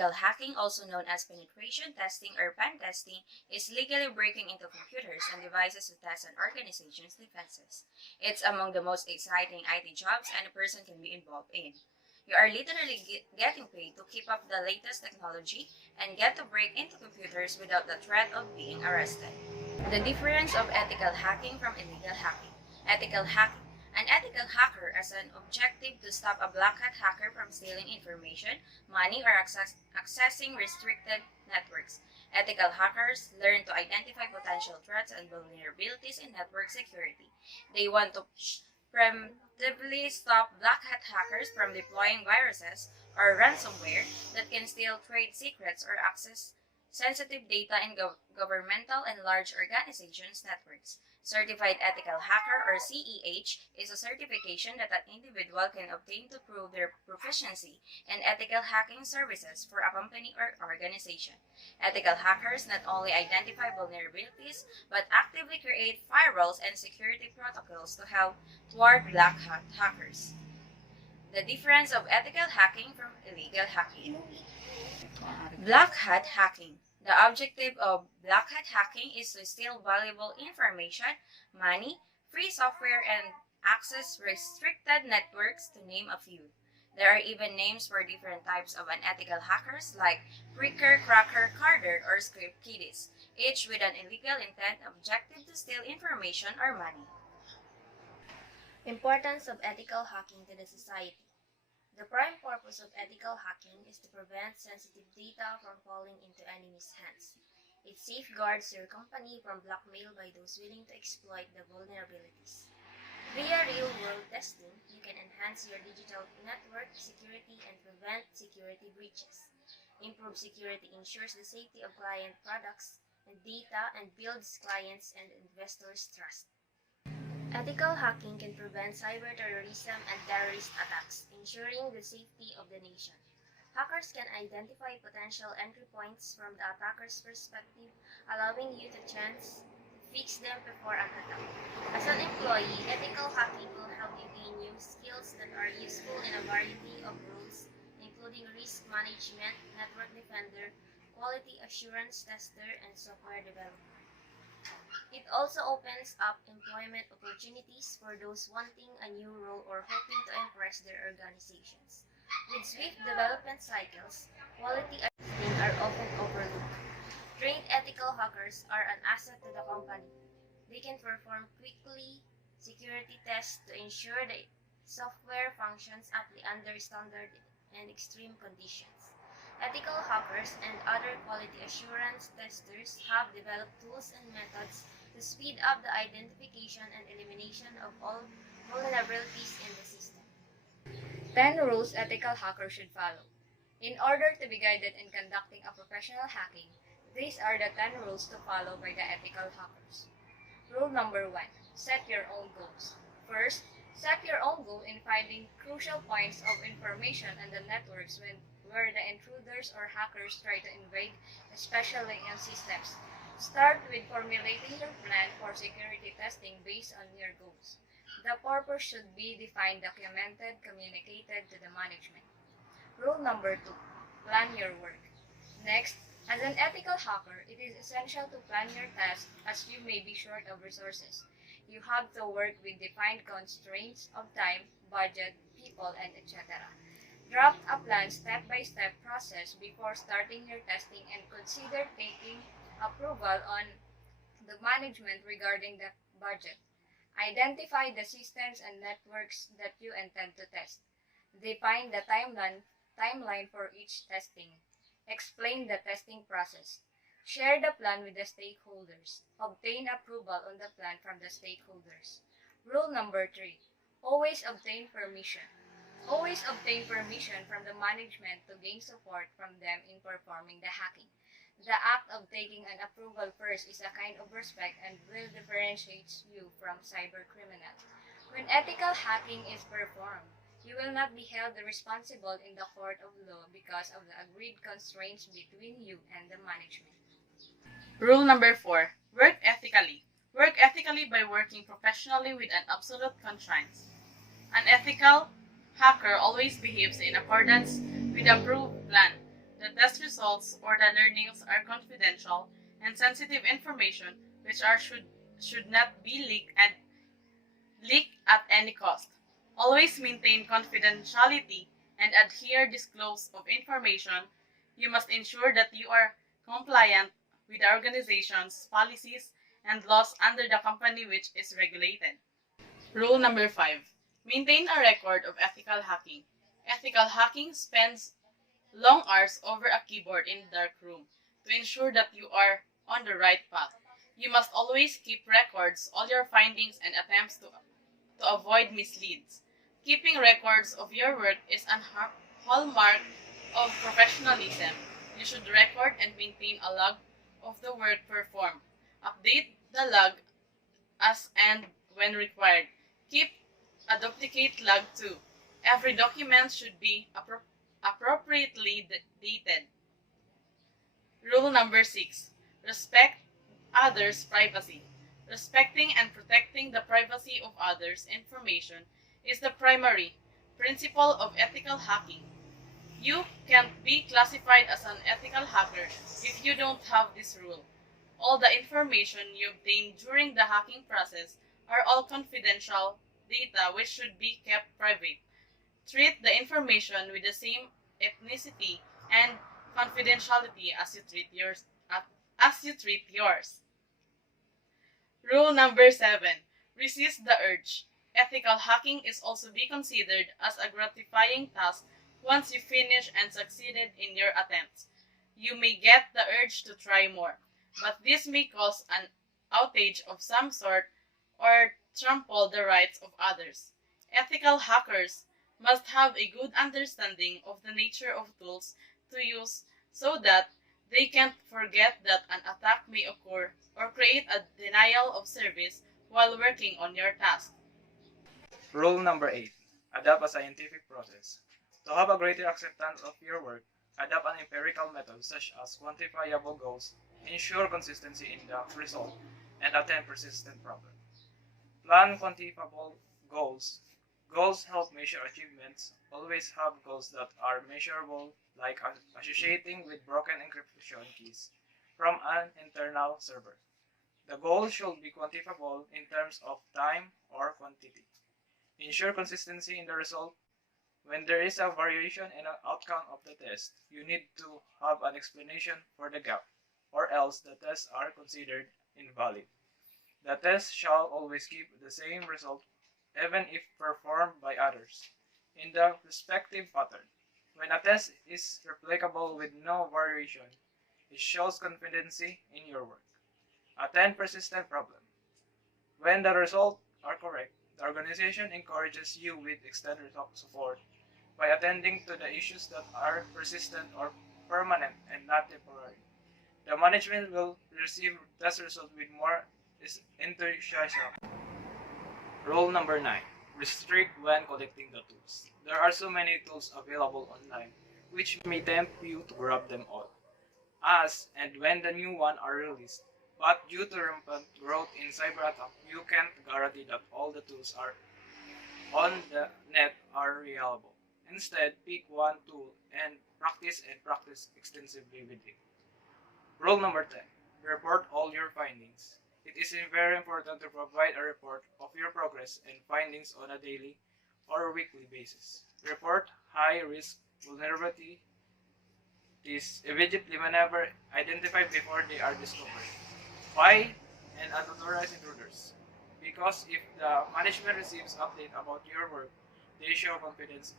Ethical hacking, also known as penetration testing or pen testing, is legally breaking into computers and devices to test an organization's defenses. It's among the most exciting IT jobs any person can be involved in. You are literally getting paid to keep up the latest technology and get to break into computers without the threat of being arrested. The difference of ethical hacking from illegal hacking. Ethical hacking. An ethical hacker has an objective to stop a black hat hacker from stealing information, money, or accessing restricted networks. Ethical hackers learn to identify potential threats and vulnerabilities in network security. They want to preemptively stop black hat hackers from deploying viruses or ransomware that can steal trade secrets or access sensitive data in governmental and large organizations' networks. Certified Ethical Hacker or CEH is a certification that an individual can obtain to prove their proficiency in ethical hacking services for a company or organization. Ethical hackers not only identify vulnerabilities but actively create firewalls and security protocols to help thwart black hat hackers. The difference of ethical hacking from illegal hacking. Black hat hacking. The objective of black hat hacking is to steal valuable information, money, free software, and access restricted networks, to name a few. There are even names for different types of unethical hackers like pricker, cracker, carder, or script kiddies, each with an illegal intent objective to steal information or money. Importance of ethical hacking to the society. The prime purpose of ethical hacking is to prevent sensitive data from falling into enemies' hands. It safeguards your company from blackmail by those willing to exploit the vulnerabilities. Via real-world testing, you can enhance your digital network security and prevent security breaches. Improved security ensures the safety of client products and data and builds clients' and investors' trust. Ethical hacking can prevent cyber-terrorism and terrorist attacks, ensuring the safety of the nation. Hackers can identify potential entry points from the attacker's perspective, allowing you the chance to fix them before an attack. As an employee, ethical hacking will help you gain new skills that are useful in a variety of roles, including risk management, network defender, quality assurance tester, and software development. It also opens up employment opportunities for those wanting a new role or hoping to impress their organizations. With swift development cycles, quality testing are often overlooked. Trained ethical hackers are an asset to the company. They can perform quickly security tests to ensure the software functions aptly under standard and extreme conditions. Ethical hackers and other quality assurance testers have developed tools and methods to speed up the identification and elimination of all vulnerabilities in the system. 10 rules ethical hackers should follow. In order to be guided in conducting a professional hacking, these are the 10 rules to follow by the ethical hackers. Rule number 1. Set your own goals. First, set your own goal in finding crucial points of information on the networks where the intruders or hackers try to invade, especially in systems. Start with formulating your plan for security testing based on your goals. The purpose should be defined, documented, communicated to the management. Rule number 2. Plan your work. Next, as an ethical hacker, it is essential to plan your tasks as you may be short of resources. You have to work with defined constraints of time, budget, people, and etc. Draft a plan step-by-step process before starting your testing and consider taking approval on the management regarding the budget. Identify the systems and networks that you intend to test. Define the timeline for each testing. Explain the testing process. Share the plan with the stakeholders. Obtain approval on the plan from the stakeholders. Rule number 3. Always obtain permission. Always obtain permission from the management to gain support from them in performing the hacking. The act of taking an approval first is a kind of respect and will differentiate you from cyber criminals. When ethical hacking is performed, you will not be held responsible in the court of law because of the agreed constraints between you and the management. Rule number 4. Work ethically. Work ethically by working professionally with an absolute conscience. An ethical hacker always behaves in accordance with the approved plan. The test results or the learnings are confidential and sensitive information which should not be leaked at any cost. Always maintain confidentiality and adhere disclose of information. You must ensure that you are compliant with the organization's policies and laws under the company which is regulated. Rule number 5. Maintain a record of ethical hacking. Ethical hacking spends long hours over a keyboard in a dark room to ensure that you are on the right path. You must always keep records all your findings and attempts to avoid misleads. Keeping records of your work is a hallmark of professionalism. You should record and maintain a log of the work performed. Update the log as and when required. Keep a duplicate log too. Every document should be appropriately dated. Rule number 6. Respect others' privacy. Respecting and protecting the privacy of others' information is the primary principle of ethical hacking. You can't be classified as an ethical hacker if you don't have this rule. All the information you obtain during the hacking process are all confidential data which should be kept private. Treat the information with the same ethnicity and confidentiality as you treat yours. Rule number 7. Resist the urge. Ethical hacking is also be considered as a gratifying task once you finish and succeeded in your attempts. You may get the urge to try more, but this may cause an outage of some sort or trample the rights of others. Ethical hackers must have a good understanding of the nature of tools to use so that they can't forget that an attack may occur or create a denial of service while working on your task. Rule number 8. Adopt a scientific process. To have a greater acceptance of your work, adopt an empirical method such as quantifiable goals, ensure consistency in the result, and attend persistent problem. Plan quantifiable goals. Goals help measure achievements. Always have goals that are measurable, like associating with broken encryption keys from an internal server. The goal should be quantifiable in terms of time or quantity. Ensure consistency in the result. When there is a variation in an outcome of the test, you need to have an explanation for the gap, or else the tests are considered invalid. The test shall always give the same result even if performed by others in the respective pattern. When a test is replicable with no variation, it shows confidence in your work. Attend persistent problem. When the results are correct, the organization encourages you with extended support by attending to the issues that are persistent or permanent and not temporary. The management will receive test results with more enthusiasm. Rule number 9. Restrict when collecting the tools. There are so many tools available online, which may tempt you to grab them all, as and when the new ones are released. But due to rampant growth in cyber attack, you can't guarantee that all the tools are on the net are reliable. Instead, pick one tool and practice extensively with it. Rule number 10. Report all your findings. It is very important to provide a report of your progress and findings on a daily or weekly basis. Report high-risk vulnerabilities immediately whenever identified before they are discovered. Why? And unauthorized intruders. Because if the management receives update about your work, they show confidence